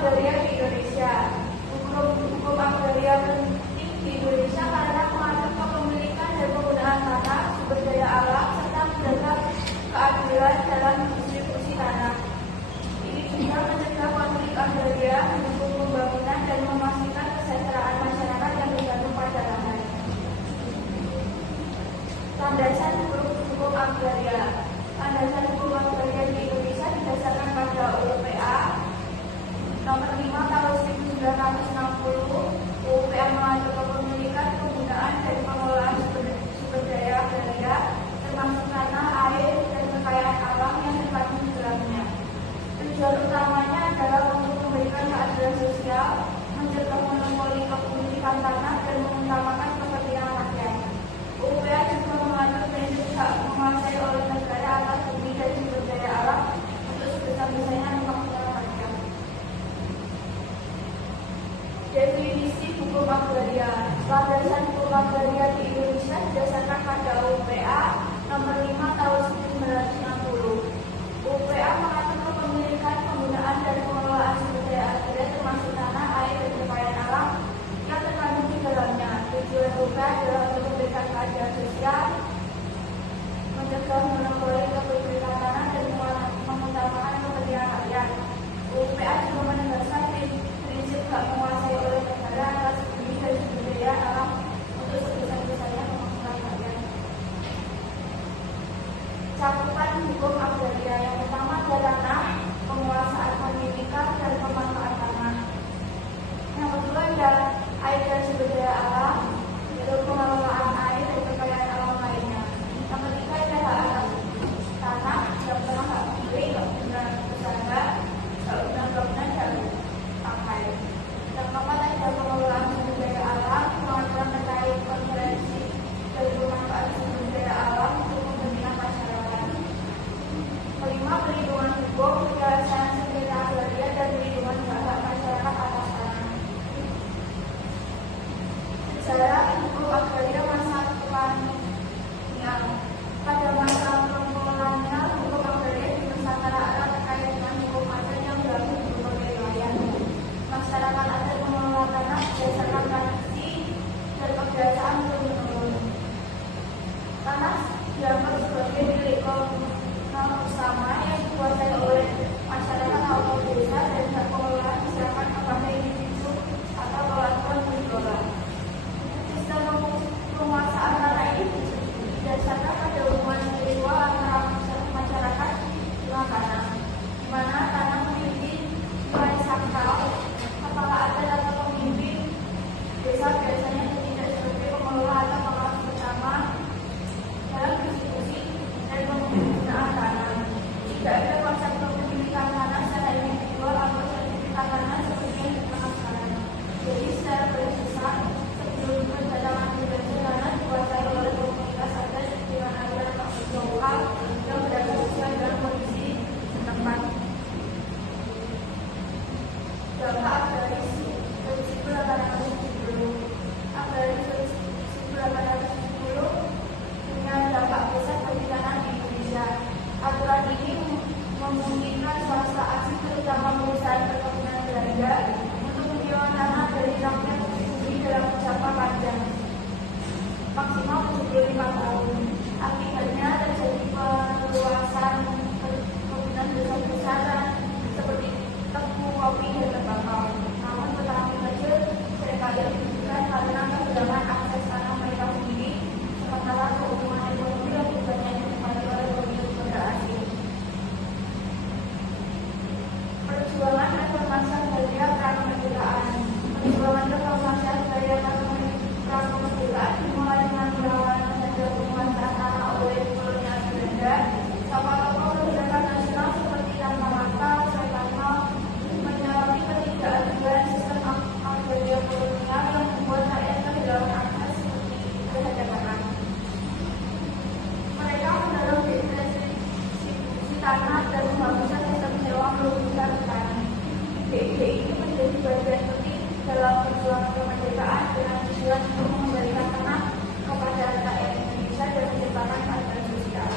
agraria di Indonesia. Hukum agraria penting di Indonesia karena mengatur kepemilikan dan penggunaan tanah, sumber daya alam, serta menjaga keadilan dalam distribusi tanah. Ini juga mencegah konflik agraria, mendukung pembangunan, dan memastikan kesejahteraan masyarakat yang bergantung pada lahan. Landasan hukum agraria. Landasan hukum agraria di Indonesia didasarkan pada UPA Nomor 5 Tahun 1960. UPA mengatur kepemilikan, penggunaan, dan pengelolaan sumber daya agraria, termasuk tanah, air, dan kekayaan alam yang terkandung di dalamnya. Tujuan utamanya adalah untuk memberikan keadilan sosial, mencegah monopoli kepemilikan tanah, dan mengutamakan kepentingan rakyat. UPA juga mengatur prinsip hak menguasai oleh negara atas bumi dan sumber daya alam untuk sebesar-besarnya kemakmuran rakyat. Definisi hukum agraria. Landasan hukum agraria di Indonesia didasarkan pada UPA Nomor 5 Tahun 1960. UPA mengatur kepemilikan, penggunaan, dan pengelolaan sumber daya agraria termasuk tanah, air, dan kekayaan alam yang terkandung di dalamnya. Tujuan UPA adalah untuk memberikan keadilan sosial, mencegah monopoli kepemilikan tanah, dan mengutamakan kepentingan rakyat. UPA juga menegaskan prinsip hak menguasai oleh negara atas bumi dan sumber daya alam untuk sebesar-besarnya kemakmuran rakyat. Cakupan hukum agraria. Yang pertama adalah tanah, penguasaan pemilikan, dan pemanfaatan tanah. Yang kedua adalah air dan sumber daya alam, yaitu pengelolaan air dan kekayaan alam lainnya. Yang ketiga adalah atas tanah, yang pertama hak milik, hak guna usaha, hak guna bangunan, dan pakai. Yang keempat adalah pengelolaan sumber daya alam, pengaturan terkait konferensi dan pemanfaatan sumber daya alam untuk kepentingan masyarakat. Kelima, perlindungan hukum, penyelesaian sengketa agraria, dan perlindungan hak masyarakat atas tanah. Sejarah hukum agraria masa kolonial. Pada masa kolonial, hukum agraria di Nusantara ada terkait dengan hukum adat yang berlaku di berbagai wilayah. Masyarakat adat mengelola tanah berdasarkan tradisi dan kebiasaan turun-temurun. Tanah dianggap sebagai milik komunal bersama yang dikuasai oleh masyarakat atau desa, dan hak pengelolaan diserahkan kepada individu atau kelompok pengelola. Sistem penguasaan tanah ini didasarkan pada hubungan spiritual antara masyarakat dengan tanah, di mana tanah memiliki nilai sakral. Kepala adat atau pemimpin desa biasanya tidak sebagai pengelola atau pengawas pertama dalam distribusi dan penggunaan tanah. Tidak ada konsep kepemilikan tanah secara individual atau sertifikat tanah seperti yang digunakan sekarang. Jadi secara garis besar, sebelum perdagangan berbeda tanah dikuasai oleh komunitas adat dengan aliran lokal yang berada sesuai dengan kondisi setempat. Dampak dari 1870. Agraris 1870 punya dampak besar bagi tanah di Indonesia. Aturan ini memungkinkan swasta asing, terutama perusahaan perkebunan belanda, untuk menyewa tanah dari rakyat pribumi dalam jangka panjang, maksimal 75 tahun. Akibatnya terjadi perluasan perkebunan besar-besaran seperti tebu, kopi, dan tembakau. Namun petani kecil seringkali dirugikan karena kehilangan akses tanah mereka sendiri, sementara keuntungan ekonomi lebih banyak dinikmati oleh pemilik asing. Perjuangan reformasi agraria prakemerdekaan. Perjuangan reformasi agraria prakemerdekaan dimulai dengan perlawanan terhadap penguasaan tanah oleh kolonial Belanda. Tokoh-tokoh gerakan nasional seperti Tan Malaka, Soekarno menyoroti ketidakadilan sistem agraria kolonial yang membuat rakyat kehilangan akses terhadap tanah. Mereka mendorong distribusi tanah dan membangunkan sistem sewa meluruskan tanah. Ide-ide ini menjadi bagian penting dalam perjuangan kemerdekaan dengan tujuan untuk memberikan tanah kepada rakyat Indonesia dan menciptakan keadilan sosial.